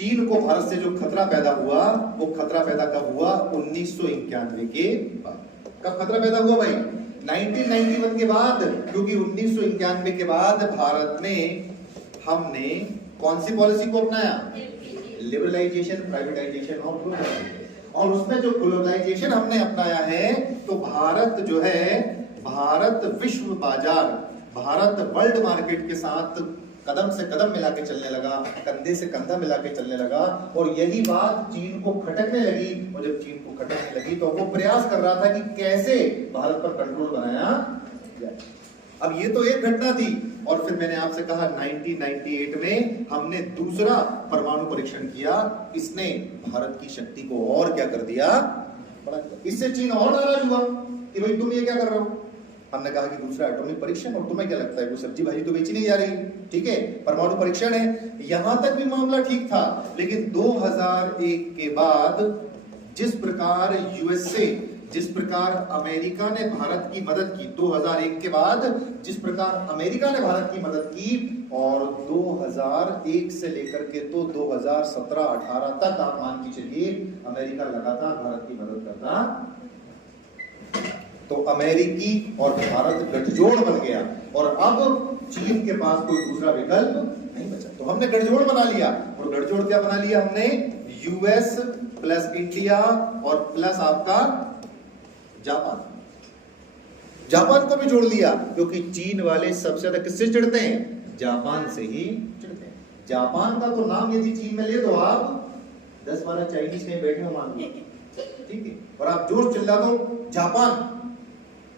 चीन को भारत से जो खतरा पैदा हुआ, वो खतरा पैदा कब हुआ? 1991 के बाद। कब खतरा पैदा हुआ भाई? 1991 के बाद, क्योंकि 1991 के बाद भारत में हमने कौन सी पॉलिसी को अपनाया? लिबरलाइजेशन, प्राइवेटाइजेशन और ग्लोबलाइजेशन। और उसमें जो ग्लोबलाइजेशन हमने अपनाया है, तो भारत जो है, भारत विश्व बाजार, भारत वर्ल्ड मार्केट के साथ कदम से कदम मिला के चलने लगा, कंधे से कंधा मिला के चलने लगा। और यही बात चीन को खटकने लगी, और जब चीन को खटकने लगी तो वो प्रयास कर रहा था कि कैसे भारत पर कंट्रोल बनाया जाए। अब ये तो एक घटना थी, और फिर मैंने आपसे कहा 1998 में हमने दूसरा परमाणु परीक्षण किया। इसने भारत की शक्ति को और क्या कर दिया? बढ़ा दिया। इससे चीन और नाराज हुआ कि भाई तुम ये क्या कर रहे हो। हमने कहा कि दूसरा एटॉमिक परीक्षण, और तुम्हें क्या लगता है कोई सब्जी भाजी तो बेची नहीं जा रही? ठीक है, परमाणु परीक्षण है। यहां तक भी मामला ठीक था, लेकिन 2001 के बाद जिस प्रकार यूएसए, जिस प्रकार अमेरिका ने भारत की मदद की, 2001 के बाद जिस प्रकार अमेरिका ने भारत की मदद की, और 2001 से लेकर के तो 2017-18 तक आप मान के चलिए अमेरिका लगातार भारत की मदद करता। तो अमेरिकी और भारत गठजोड़ बन गया, और अब चीन के पास कोई दूसरा विकल्प नहीं बचा। तो हमने गठजोड़ बना लिया, और गठजोड़ क्या बना लिया हमने? यूएस प्लस इंडिया और प्लस आपका जापान। जापान को भी जोड़ लिया, क्योंकि चीन वाले सबसे ज्यादा किससे चिढ़ते हैं? जापान से ही चिढ़ते हैं। जापान का तो नाम यदि चीन में ले दो आप, 10-12 चाइनीज कहीं बैठे हो मान लो, ठीक है, और आप जोर चिल्ला दो जापान,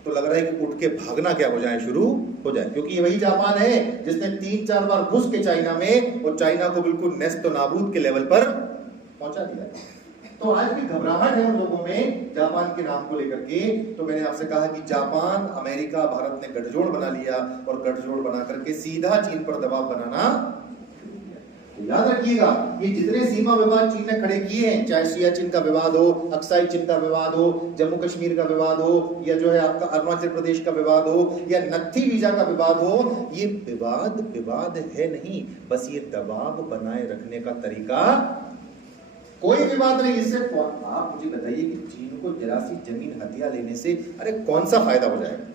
तो लग रहा है कि उठ के भागना क्या हो जाए, शुरू हो जाए। क्योंकि ये वही जापान है जिसने 3-4 बार घुस के चाइना में, और चाइना को बिल्कुल नेस्त नाबूद के लेवल पर पहुंचा दिया। तो आज भी घबराहट है उन लोगों में जापान के नाम को लेकर के। तो मैंने आपसे कहा कि जापान, अमेरिका, भारत ने गठजोड़ बना लिया, और गठजोड़ बना करके सीधा चीन पर दबाव बनाना। तो याद रखिएगा, ये जितने सीमा विवाद चीन ने खड़े किए हैं, चाहे सियाचिन का विवाद हो, अक्साई चिन का विवाद हो, जम्मू कश्मीर का विवाद हो, या जो है आपका अरुणाचल प्रदेश का विवाद हो, या नत्थी वीजा का विवाद हो, ये विवाद है नहीं, बस ये दबाव बनाए रखने का तरीका। कोई विवाद नहीं। इससे आप मुझे बताइए कि चीन को जरा सी जमीन हथिया लेने से अरे कौन सा फायदा हो जाएगा?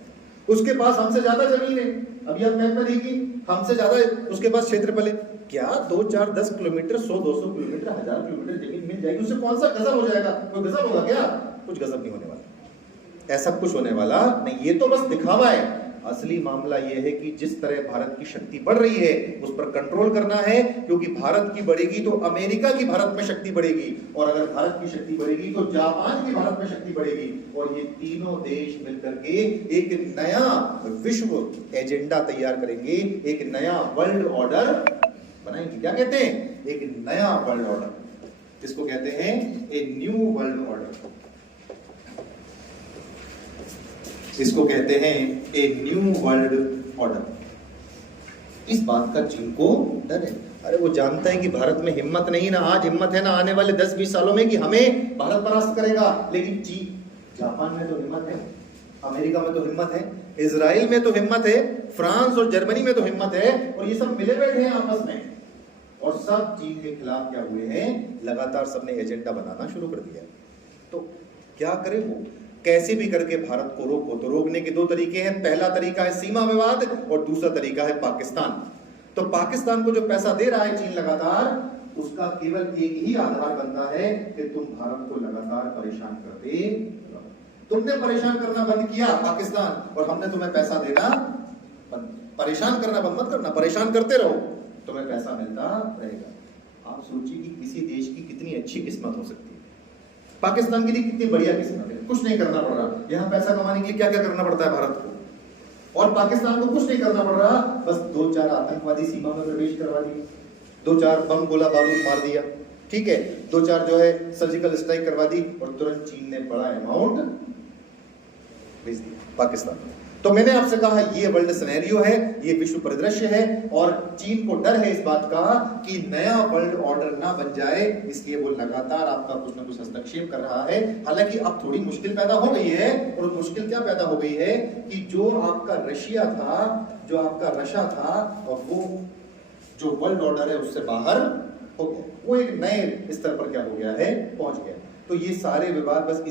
उसके पास हमसे ज्यादा जमीन है, अभी आप मैप में देखिए, हमसे ज्यादा उसके पास क्षेत्रफल है। क्या 2, 4, 10 किलोमीटर, 100, 200 किलोमीटर, 1000 किलोमीटर जमीन मिल जाएगी, उससे कौन सा गजब हो जाएगा? कोई गजब होगा क्या? कुछ गजब नहीं होने वाला, ऐसा कुछ होने वाला नहीं। ये तो बस दिखावा है। असली मामला यह है कि जिस तरह भारत की शक्ति बढ़ रही है, उस पर कंट्रोल करना है, क्योंकि भारत की बढ़ेगी तो अमेरिका की भारत में शक्ति बढ़ेगी, और अगर भारत की शक्ति बढ़ेगी तो जापान की भारत में शक्ति बढ़ेगी, और ये तीनों देश मिलकर के एक नया विश्व एजेंडा तैयार करेंगे, एक नया वर्ल्ड ऑर्डर बनाएंगे। क्या कहते हैं? एक नया वर्ल्ड ऑर्डर। इसको कहते हैं ए न्यू वर्ल्ड ऑर्डर। इसको कहते हैं ए न्यू वर्ल्ड ऑर्डर। इस बात का चीन को डर है। अरे वो जानता है कि भारत में हिम्मत नहीं, ना आज हिम्मत है, ना आने वाले 10-20 सालों में कि हमें भारत परास्त करेगा। लेकिन जापान में तो हिम्मत है, अमेरिका में तो हिम्मत है, इजराइल में तो हिम्मत है, फ्रांस और जर्मनी में तो हिम्मत है, और ये सब मिले बैठे हैं आपस में, और सब चीन के खिलाफ क्या हुए हैं? लगातार सबने एजेंडा बनाना शुरू कर दिया। तो क्या करे वो? कैसे भी करके भारत को रोको। तो रोकने के 2 तरीके हैं। पहला तरीका है सीमा विवाद, और दूसरा तरीका है पाकिस्तान। तो पाकिस्तान को जो पैसा दे रहा है चीन लगातार, उसका केवल एक ही आधार बनता है कि तुम भारत को लगातार परेशान करते रहो। तुमने परेशान करना बंद किया पाकिस्तान, और हमने तुम्हें पैसा देना बंद। परेशान करना बंद मत करना, परेशान करते रहो, तुम्हें पैसा मिलता रहेगा। आप सोचिए कि किसी देश की कितनी अच्छी किस्मत हो सकती है। पाकिस्तान के लिए कितनी बढ़िया किस्मत है, कुछ नहीं करना पड़ रहा। यहाँ पैसा कमाने के लिए क्या क्या करना पड़ता है भारत को, और पाकिस्तान को कुछ नहीं करना पड़ रहा, बस 2-4 आतंकवादी सीमा में प्रवेश करवा दिए, 2-4 बम गोला बारूद मार दिया, ठीक है, 2-4 जो है सर्जिकल स्ट्राइक करवा दी, और तुरंत चीन ने बड़ा अमाउंट भेज दिया पाकिस्तान में। तो मैंने आपसे कहा ये वर्ल्ड सिनेरियो है, ये विश्व परिदृश्य है, और चीन को डर है इस बात का कि नया वर्ल्ड ऑर्डर ना बन जाए, इसलिए वो लगातार आपका कुछ ना कुछ हस्तक्षेप कर रहा है। हालांकि अब थोड़ी मुश्किल पैदा हो गई है, और मुश्किल क्या पैदा हो गई है कि जो आपका रशिया था, और वो जो वर्ल्ड ऑर्डर है उससे बाहर हो गया, वो एक नए स्तर पर क्या हो गया है, पहुंच गया। तो ये सारे विवाद बस